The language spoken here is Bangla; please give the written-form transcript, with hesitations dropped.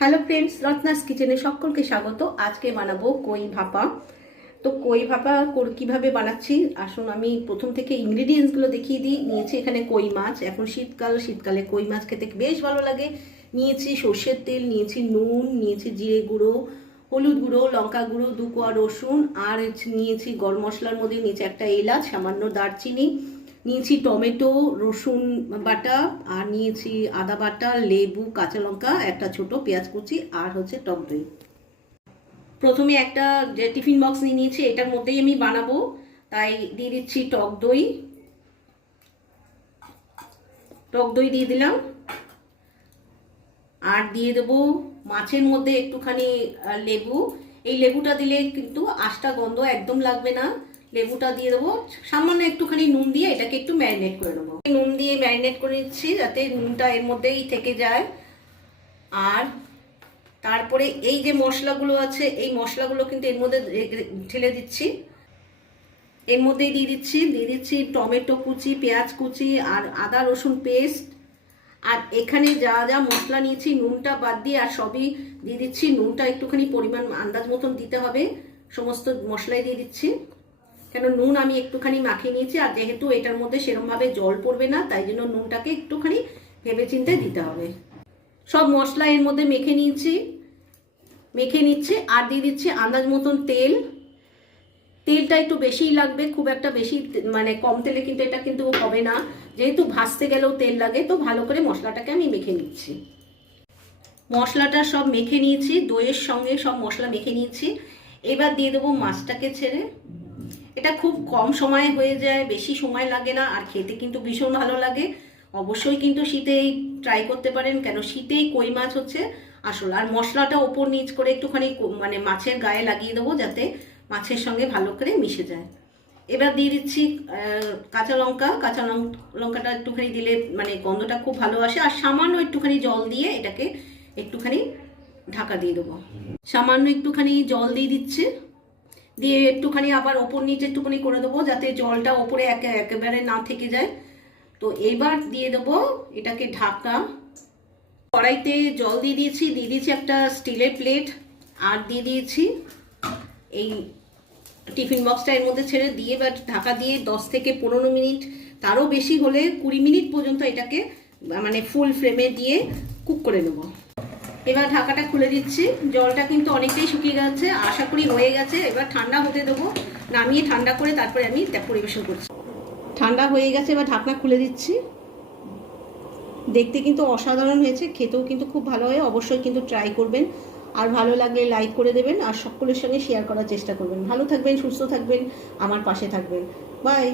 হ্যালো ফ্রেন্ডস, রত্নাস কিচেনে সকলকে স্বাগত। আজকে বানাবো কই ভাপা। তো কই ভাপা কিভাবে বানাচ্ছি আসুন আমি প্রথম থেকে ইনগ্রিডিয়েন্টসগুলো দেখিয়ে দিই। নিয়েছি এখানে কই মাছ, এখন শীতকালে কই মাছ খেতে বেশ ভালো লাগে। নিয়েছি সর্ষের তেল, নিয়েছি নুন, নিয়েছি জিরে গুঁড়ো, হলুদ গুঁড়ো, লঙ্কা গুঁড়ো, 2 কোয়া রসুন, আর নিয়েছি গরম মশলার মধ্যে নিয়েছি একটা এলাচ, সামান্য দারচিনি, নিয়েছি টমেটো, রসুন বাটা, আর নিয়েছি আদা বাটা, লেবু, কাঁচা লঙ্কা, একটা ছোট পেঁয়াজ কুচি, আর হচ্ছে টক দই। প্রথমে একটা টিফিন বক্স নিয়ে নিয়েছি, এটার মধ্যেই আমি বানাবো, তাই দিয়ে দিচ্ছি টক দই। দিয়ে দিলাম, আর দিয়ে দেবো মাছের মধ্যে একটুখানি লেবু। এই লেবুটা দিলে কিন্তু আঁশটা গন্ধ একদম লাগবে না। লেবুটা দিয়ে দেবো, সামান্য একটুখানি নুন দিয়ে এটাকে একটু ম্যারিনেট করে নেবো। নুন দিয়ে ম্যারিনেট করে নিচ্ছি যাতে নুনটা এর মধ্যেই থেকে যায়। আর তারপরে এই যে মশলাগুলো আছে, এই মশলাগুলো কিন্তু এর মধ্যে ঢেলে দিচ্ছি। এর মধ্যেই দিয়ে দিচ্ছি টমেটো কুচি, পেঁয়াজ কুচি, আর আদা রসুন পেস্ট। আর এখানে যা যা মশলা নিয়েছি নুনটা বাদ দিয়ে আর সবই দিয়ে দিচ্ছি। নুনটা একটুখানি পরিমাণ আন্দাজ মতন দিতে হবে। সমস্ত মশলাই দিয়ে দিচ্ছি, কেন নুন আমি একটুখানি মাখিয়ে নিয়েছি, আর যেহেতু এটার মধ্যে সেরকমভাবে জল পড়বে না, তাই জন্য নুনটাকে একটুখানি ভেবে চিন্তে দিতে হবে। সব মশলা এর মধ্যে মেখে নিচ্ছি, আর দিয়ে দিচ্ছি আন্দাজ মতন তেল। তেলটা একটু বেশিই লাগবে, খুব একটা বেশি মানে কম তেলে কিন্তু এটা কিন্তু হবে না, যেহেতু ভাজতে গেলেও তেল লাগে। তো ভালো করে মশলাটাকে আমি মেখে নিচ্ছি। মশলাটা সব মেখে নিয়েছি, দইয়ের সঙ্গে সব মশলা মেখে নিয়েছি। এবার দিয়ে দেবো মাছটাকে ছেড়ে। এটা খুব কম সময়ে হয়ে যায়, বেশি সময় লাগে না, আর খেতে কিন্তু ভীষণ ভালো লাগে। অবশ্যই কিন্তু শীতেই ট্রাই করতে পারেন, কেন শীতেই কই মাছ হচ্ছে আসল। আর মশলাটা ওপর নিচ করে একটুখানি মানে মাছের গায়ে লাগিয়ে দেবো, যাতে মাছের সঙ্গে ভালো করে মিশে যায়। এবার দিয়ে দিচ্ছি কাঁচা লঙ্কাটা একটুখানি দিলে মানে গন্ধটা খুব ভালো আসে। আর সামান্য একটুখানি জল দিয়ে এটাকে একটুখানি ঢাকা দিয়ে দেবো। সামান্য একটুখানি জল দিয়ে দিচ্ছি, দিয়ে একটুখানি আবার ওপর নিচে একটুখানি করে দেবো, যাতে জলটা ওপরে একেবারে না থেকে যায়। তো এবার দিয়ে দেবো এটাকে ঢাকা। কড়াইতে জল দিয়ে দিয়েছি একটা স্টিলের প্লেট, আর দিয়ে দিয়েছি এই টিফিন বক্সটা এর মধ্যে ছেড়ে দিয়ে এবার ঢাকা দিয়ে 10 থেকে 15 মিনিট, তারও বেশি হলে 20 মিনিট পর্যন্ত এটাকে মানে ফুল ফ্লেমে দিয়ে কুক করে নেব। এবার ঢাকাটা খুলে দিচ্ছি। জলটা কিন্তু অনেকটাই শুকিয়ে গেছে, আশা করি হয়ে গেছে। এবার ঠান্ডা হতে দেবো, নামিয়ে ঠান্ডা করে তারপরে আমি পরিবেশন করছি। ঠান্ডা হয়ে গেছে, এবার ঢাকনা খুলে দিচ্ছি। দেখতে কিন্তু অসাধারণ হয়েছে, খেতেও কিন্তু খুব ভালো হয়। অবশ্যই কিন্তু ট্রাই করবেন, আর ভালো লাগলে লাইক করে দেবেন, আর সকলের সঙ্গে শেয়ার করার চেষ্টা করবেন। ভালো থাকবেন, সুস্থ থাকবেন, আমার পাশে থাকবেন। বাই।